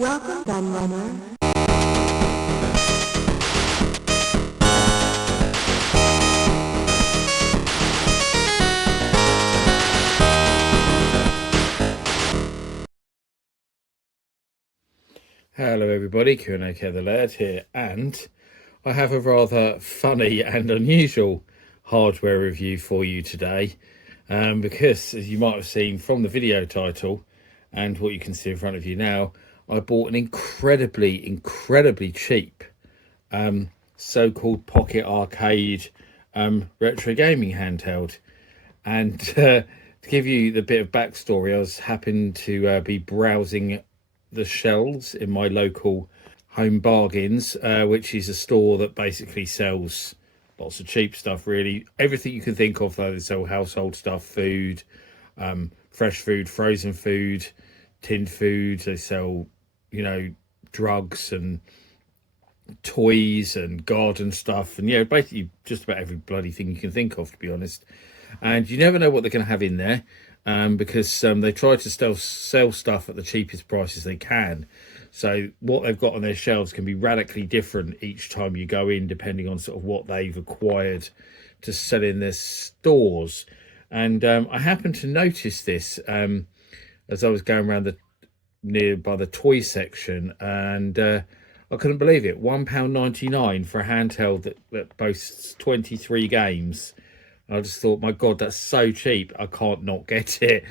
Welcome, gun runner. Hello everybody, Q&A the Laird here, and I have a rather funny and unusual hardware review for you today, because as you might have seen from the video title and what you can see in front of you now, I bought an incredibly cheap so-called pocket arcade retro gaming handheld. And to give you the bit of backstory, I was happened to be browsing the shelves in my local Home Bargains, which is a store that basically sells lots of cheap stuff, really everything you can think of. Though they sell household stuff, food, fresh food, frozen food, tinned food. They sell, drugs and toys and garden stuff, and basically just about every bloody thing you can think of, to be honest. And you never know what they're going to have in there, because they try to sell stuff at the cheapest prices they can. So what they've got on their shelves can be radically different each time you go in, depending on sort of what they've acquired to sell in their stores. And I happened to notice this as I was going around by the toy section, and I couldn't believe it. £1.99 for a handheld that boasts 23 games. I just thought, my God, that's so cheap. I can't not get it.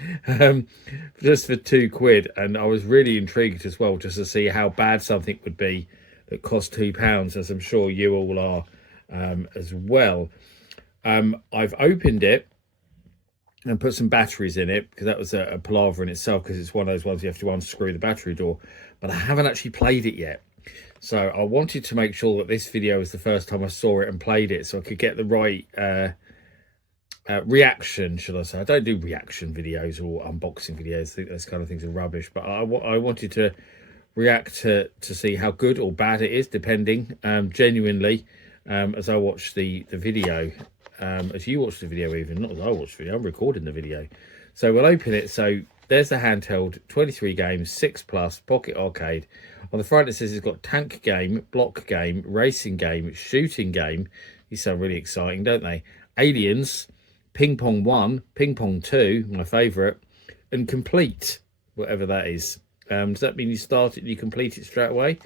Just for £2. And I was really intrigued as well, just to see how bad something would be that cost £2, as I'm sure you all are as well. I've opened it and put some batteries in it, because that was a palaver in itself, because it's one of those ones you have to unscrew the battery door. But I haven't actually played it yet. So I wanted to make sure that this video was the first time I saw it and played it, so I could get the right reaction, should I say. I don't do reaction videos or unboxing videos. I think those kind of things are rubbish, but I wanted to react to see how good or bad it is, depending, genuinely, as I watch the video, as you watch the video, even not as I watch the video. I'm recording the video. So we'll open it. So there's the handheld, 23 games, 6+ pocket arcade. On the front it says it's got tank game, block game, racing game, shooting game. These sound really exciting, don't they? Aliens, Ping Pong 1, Ping Pong 2, my favourite, and complete, whatever that is. Does that mean you start it and you complete it straight away?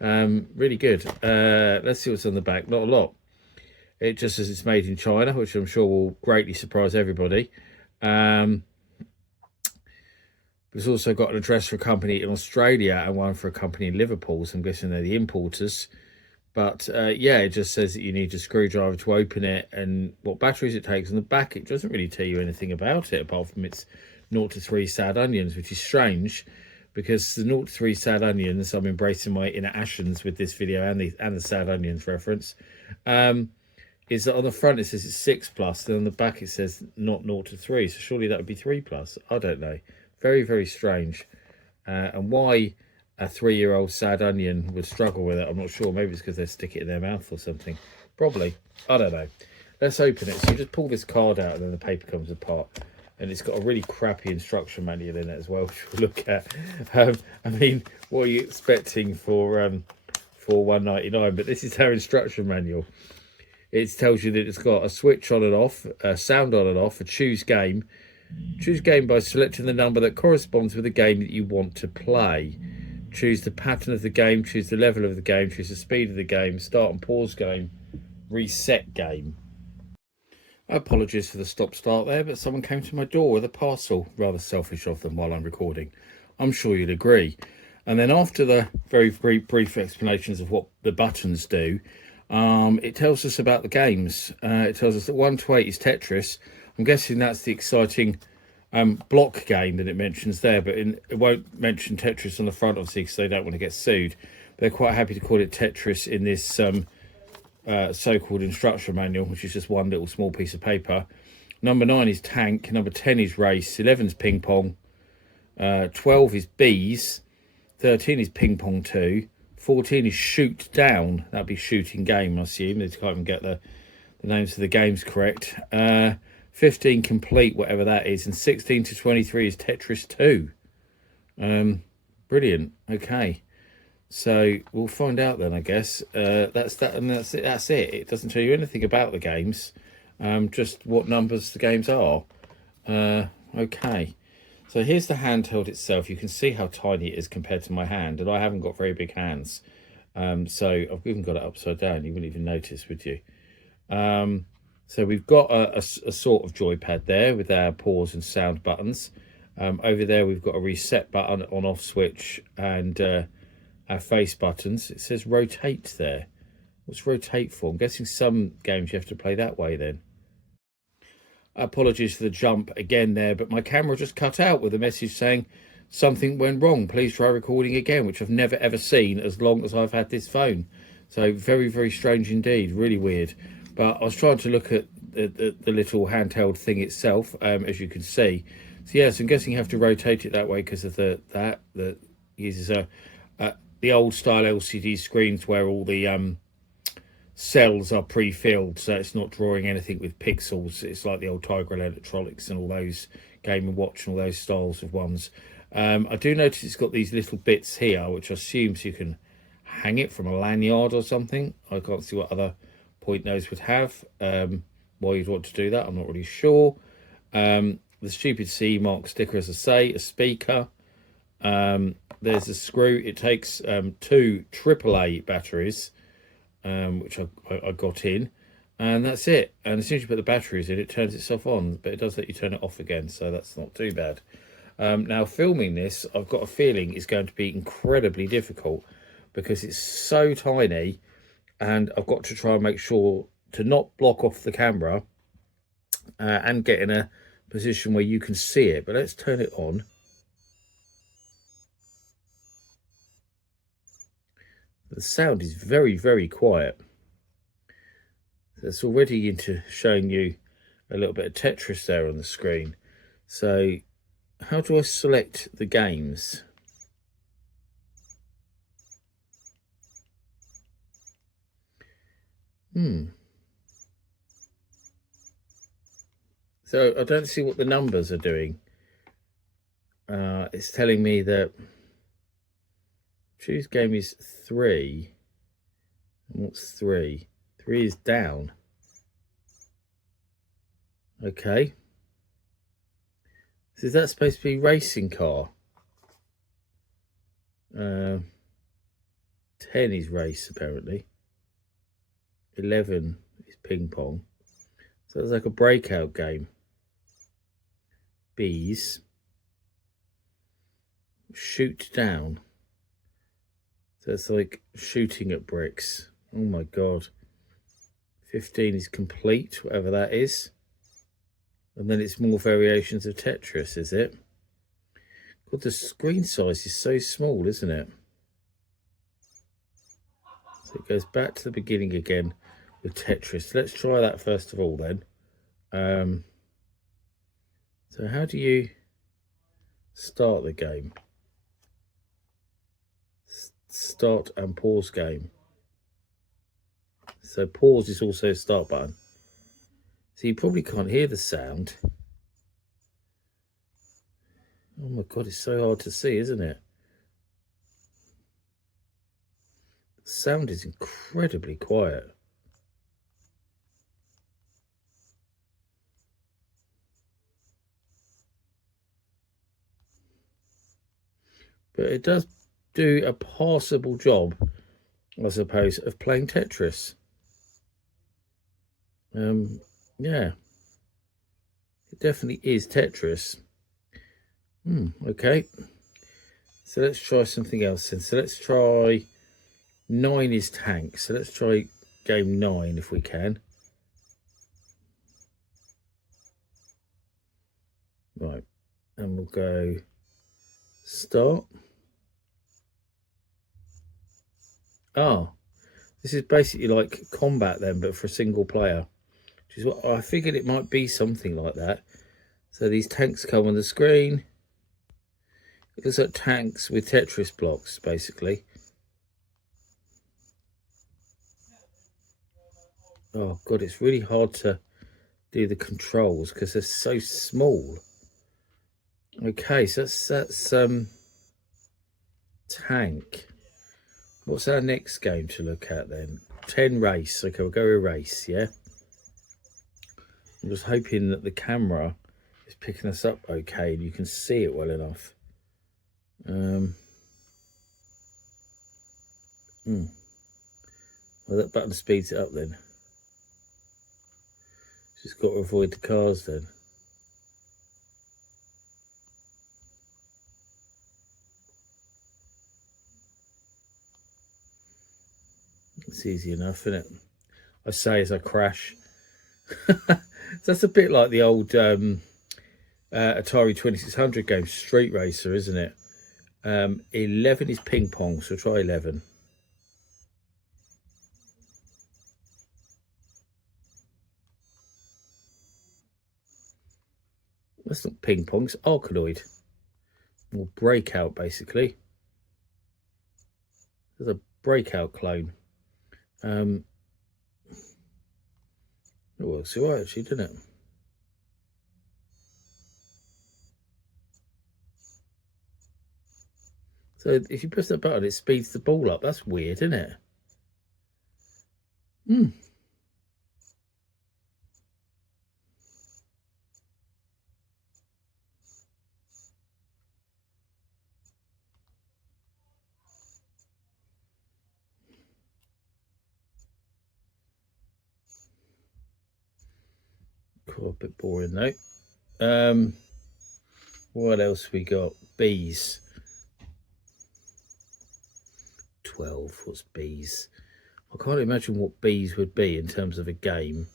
Really good. Let's see what's on the back. Not a lot. It just says it's made in China, which I'm sure will greatly surprise everybody. It's also got an address for a company in Australia and one for a company in Liverpool, so I'm guessing they're the importers. But yeah, it just says that you need a screwdriver to open it and what batteries it takes. On the back, it doesn't really tell you anything about it, apart from it's 0 to 3 sad onions, which is strange, because the 0 to 3 sad onions, I'm embracing my inner Ashens with this video and the sad onions reference, is that on the front it says it's 6+, then on the back it says not 0 to 3, so surely that would be 3+. I don't know. Very strange. And why a 3-year-old sad onion would struggle with it, I'm not sure. Maybe it's because they stick it in their mouth or something. Probably. I don't know. Let's open it. So you just pull this card out and then the paper comes apart. And it's got a really crappy instruction manual in it as well, which we'll look at. I mean, what are you expecting for £1.99? But this is our instruction manual. It tells you that it's got a switch on and off, a sound on and off, a choose game. Choose game by selecting the number that corresponds with the game that you want to play. Choose the pattern of the game, choose the level of the game, choose the speed of the game, start and pause game, reset game. Apologies for the stop-start there, but someone came to my door with a parcel. Rather selfish of them while I'm recording. I'm sure you'd agree. And then after the very brief explanations of what the buttons do, it tells us about the games. It tells us that 1 to 8 is Tetris. I'm guessing that's the exciting block game that it mentions there, but it won't mention Tetris on the front, obviously, because they don't want to get sued. They're quite happy to call it Tetris in this so-called instruction manual, which is just one little small piece of paper. Number 9 is tank, number 10 is race, 11 is ping pong, 12 is bees, 13 is ping pong 2, 14 is shoot down. That'd be shooting game, I assume. They can't even get the names of the games correct. 15 complete, whatever that is, and 16 to 23 is Tetris 2. Brilliant. Okay. So we'll find out then, I guess. That's that, and that's it. That's it. It doesn't tell you anything about the games, just what numbers the games are. Okay. So here's the handheld itself. You can see how tiny it is compared to my hand, and I haven't got very big hands. So I've even got it upside down. You wouldn't even notice, would you? So we've got a sort of joypad there with our pause and sound buttons. Over there we've got a reset button, on off switch, and our face buttons. It says rotate there. What's rotate for? I'm guessing some games you have to play that way then. Apologies for the jump again there, but my camera just cut out with a message saying something went wrong. Please try recording again, which I've never ever seen as long as I've had this phone. So very, very strange indeed. Really weird. But I was trying to look at the little handheld thing itself, as you can see. So yes, I'm guessing you have to rotate it that way because of that uses the old style LCD screens where all the cells are pre-filled, so it's not drawing anything with pixels. It's like the old Tiger Electronics and all those Game & Watch and all those styles of ones. I do notice it's got these little bits here, which assumes you can hang it from a lanyard or something. I can't see what other point those would have. Why you'd want to do that, I'm not really sure. The stupid CE mark sticker, as I say, a speaker. There's a screw. It takes 2 AAA batteries, which I got in, and that's it. And as soon as you put the batteries in, it turns itself on, but it does let you turn it off again, so that's not too bad. Now filming this, I've got a feeling is going to be incredibly difficult because it's so tiny, and I've got to try and make sure to not block off the camera and get in a position where you can see it. But let's turn it on. The sound is very, very quiet. That's already into showing you a little bit of Tetris there on the screen. So how do I select the games? So I don't see what the numbers are doing. It's telling me that choose game is 3. And what's 3? 3 is down. Okay. So is that supposed to be racing car? 10 is race, apparently. 11 is ping pong. So it's like a breakout game. Bees. Shoot down. So it's like shooting at bricks. Oh my god. 15 is complete, whatever that is. And then it's more variations of Tetris, is it? God, the screen size is so small, isn't it? So it goes back to the beginning again with Tetris. Let's try that first of all then. So how do you start the game? Start and pause game. So pause is also a start button. So you probably can't hear the sound. Oh my god, it's so hard to see, isn't it? The sound is incredibly quiet. But it does do a passable job, I suppose, of playing Tetris. Yeah, it definitely is Tetris. Okay, so let's try something else then. So let's try 9 is tank. So let's try game 9 if we can. Right, and we'll go start. Ah, this is basically like combat then, but for a single player, which is what I figured it might be, something like that. So these tanks come on the screen. It looks like tanks with Tetris blocks, basically. Oh god, it's really hard to do the controls because they're so small. Okay, so that's tank. What's our next game to look at then? 10 race. Okay, we'll go with race, yeah? I'm just hoping that the camera is picking us up okay and you can see it well enough. Well, that button speeds it up then. Just got to avoid the cars then. It's easy enough, isn't it? I say as I crash. That's a bit like the old Atari 2600 game, Street Racer, isn't it? 11 is ping pong, so try 11. That's not ping pong, it's Arcanoid. Or Breakout, basically. There's a Breakout clone. It works alright actually, didn't it? So if you press that button, it speeds the ball up. That's weird, isn't it? Cool, a bit boring though. What else we got? Bees. 12. What's bees? I can't imagine what bees would be in terms of a game.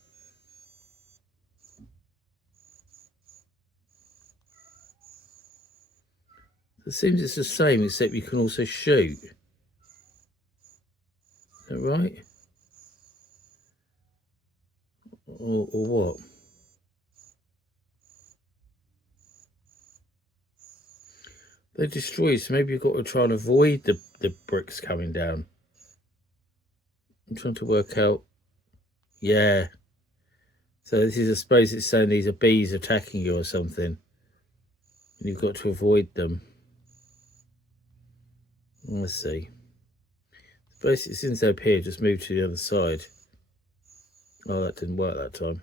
It seems it's the same, except you can also shoot. Is that right? Or what? They destroy, so maybe you've got to try and avoid the bricks coming down. I'm trying to work out. Yeah. So this is, I suppose it's saying these are bees attacking you or something. And you've got to avoid them. Let's see. Basically, since they're up here, just move to the other side. Oh, that didn't work that time.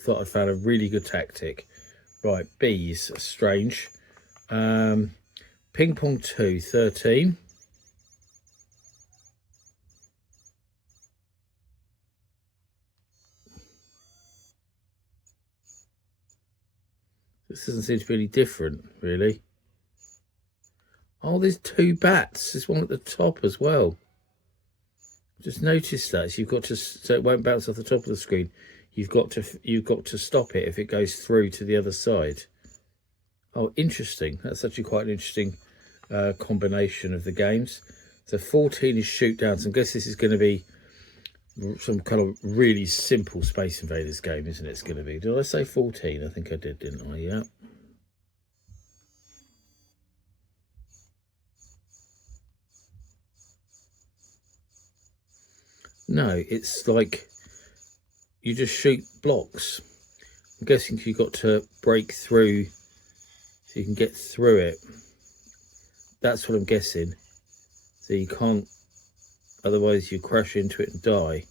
Thought I found a really good tactic. Right, bees. Strange. Ping pong 2, 13. This doesn't seem to be any different, really. Oh, there's 2 bats. There's one at the top as well. Just notice that. So you've got to, so it won't bounce off the top of the screen. You've got to stop it if it goes through to the other side. Oh, interesting. That's actually quite an interesting combination of the games. So 14 is shoot down. So I guess this is going to be some kind of really simple Space Invaders game, isn't it? It's going to be. Did I say 14? I think I did, didn't I? Yeah. No, it's like you just shoot blocks. I'm guessing you've got to break through so you can get through it. That's what I'm guessing. So you can't, otherwise you crash into it and die.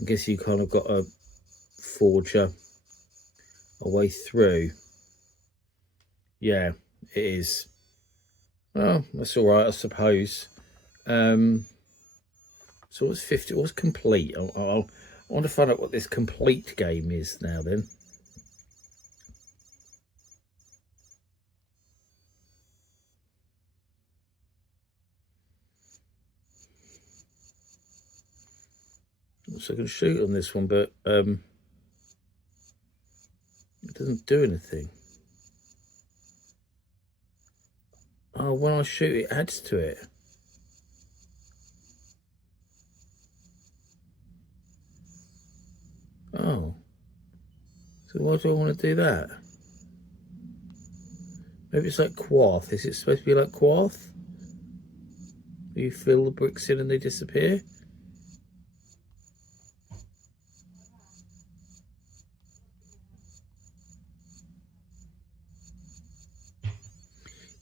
I guess you kind of got to forge a way through. Yeah, it is. Well, that's all right, I suppose. So what's 50? What's complete? I want to find out what this complete game is now then. So I can shoot on this one, but it doesn't do anything. Oh, when I shoot, it adds to it. Oh. So why do I want to do that? Maybe it's like Quarth. Is it supposed to be like Quarth? You fill the bricks in and they disappear?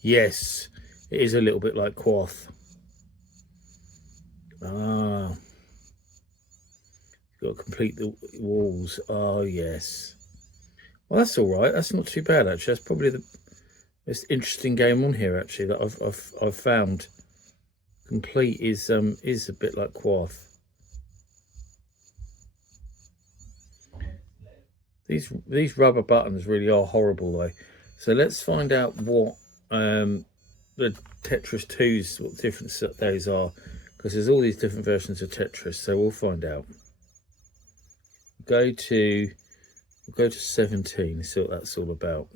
Yes. It is a little bit like Quoth. Ah, got to complete the walls. Oh yes. Well, that's all right. That's not too bad actually. That's probably the most interesting game on here actually that I've found. Complete is a bit like Quoth. These rubber buttons really are horrible though. So let's find out what the Tetris 2's, what the difference those are, because there's all these different versions of Tetris. So we'll find out. We'll go to 17. Let's see what that's all about.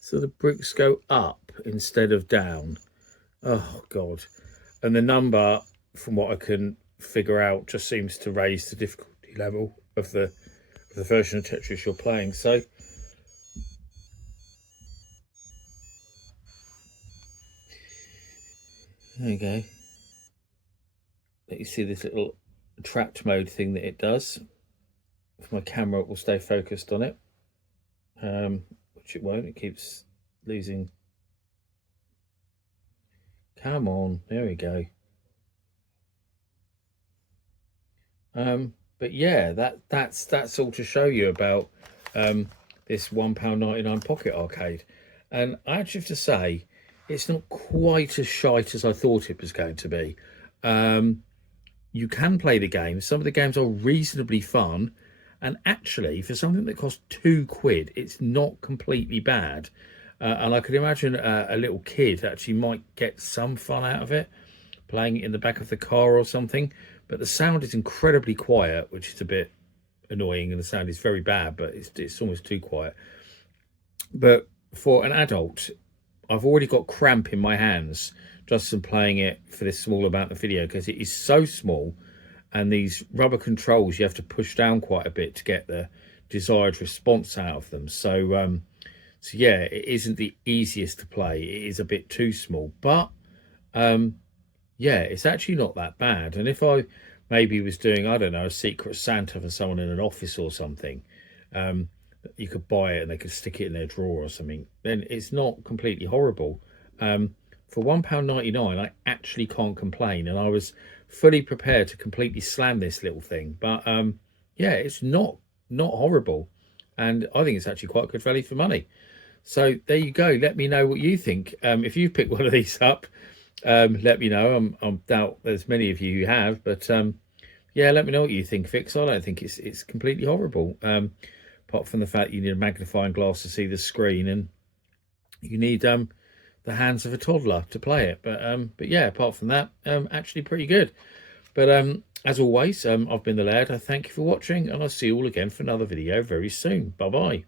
So the bricks go up instead of down. Oh God! And the number, from what I can figure out, just seems to raise the difficulty level of the version of Tetris you're playing. So there you go. You see this little trapped mode thing that it does. If my camera will stay focused on it, which it won't. It keeps losing. Come on, there we go. But yeah, that's all to show you about this £1.99 Pocket Arcade. And I actually have to say, it's not quite as shite as I thought it was going to be. You can play the game. Some of the games are reasonably fun. And actually, for something that costs £2, it's not completely bad. And I could imagine a little kid actually might get some fun out of it, playing it in the back of the car or something. But the sound is incredibly quiet, which is a bit annoying, and the sound is very bad, but it's almost too quiet. But for an adult, I've already got cramp in my hands just from playing it for this small amount of video, because it is so small, and these rubber controls, you have to push down quite a bit to get the desired response out of them. So so yeah, it isn't the easiest to play. It is a bit too small, but yeah, it's actually not that bad. And if I maybe was doing, I don't know, a Secret Santa for someone in an office or something, you could buy it and they could stick it in their drawer or something, then it's not completely horrible. For £1.99, I actually can't complain, and I was fully prepared to completely slam this little thing. But yeah, it's not horrible, and I think it's actually quite good value for money. So there you go. Let me know what you think. If you've picked one of these up, let me know. I doubt there's many of you who have, but yeah, let me know what you think, Fix. I don't think it's completely horrible. Apart from the fact you need a magnifying glass to see the screen, and you need the hands of a toddler to play it. But yeah, apart from that, actually pretty good. But as always, I've been the Lad. I thank you for watching, and I'll see you all again for another video very soon. Bye bye.